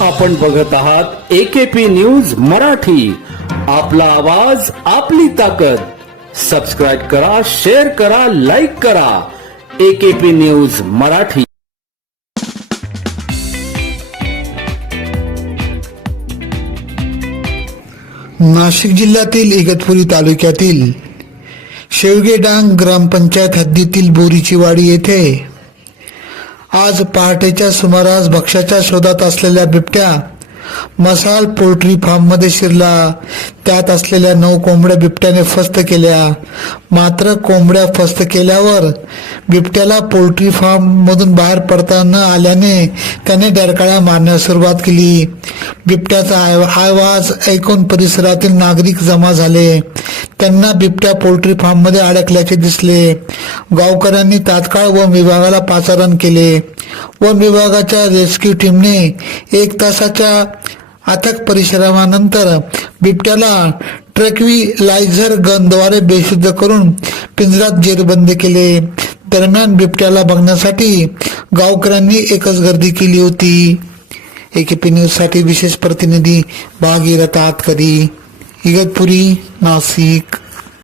आपण बघत आहात एकेपी न्यूज मराठी. आपला आवाज आपली ताकद. सबस्क्राईब करा शेअर करा लाईक करा. AKP news Marathi. नाशिक जिल्ह्यातील इगतपुरी तालुक्यातील शेवगेडांग ग्रामपंचायत हद्दीतील बोरीची वाडी येथे आज पहाटेच्या सुमारास भक्ष्याच्या शोधात असलेल्या बिबट्या मसाल पोल्ट्री फार्ममध्ये शिरला. त्यात असलेल्या नऊ कोंबड्या बिबट्याने फस्त केल्या. मात्र कोंबड्या फस्त केल्यावर बिबट्याला पोल्ट्री फार्म मधून बाहेर पडता न आल्याने त्याने डरकाळ्या मारण्यास सुरुवात केली. बिबट्याचा आव- आवाज ऐकून परिसरातील नागरिक जमा झाले. त्यांना बिबट्या पोल्ट्री फार्ममध्ये अडकल्याचे दिसले. गावकऱ्यांनी तात्काळ वन विभागाला पाचारण केले. वन विभागाच्या रेस्क्यू टीमने एक तासाच्या अथक परिश्रमानंतर बिबट्याला ट्रेक्विलायझर गनद्वारे बेशुद्ध करून पिंजरात जेरबंद केले. दरम्यान बिबट्याला बघण्यासाठी गावकऱ्यांनी एकच गर्दी केली होती. एकेपी न्यूजसाठी विशेष प्रतिनिधी भागीरथ आतकरी. इगतपुरी नाशिक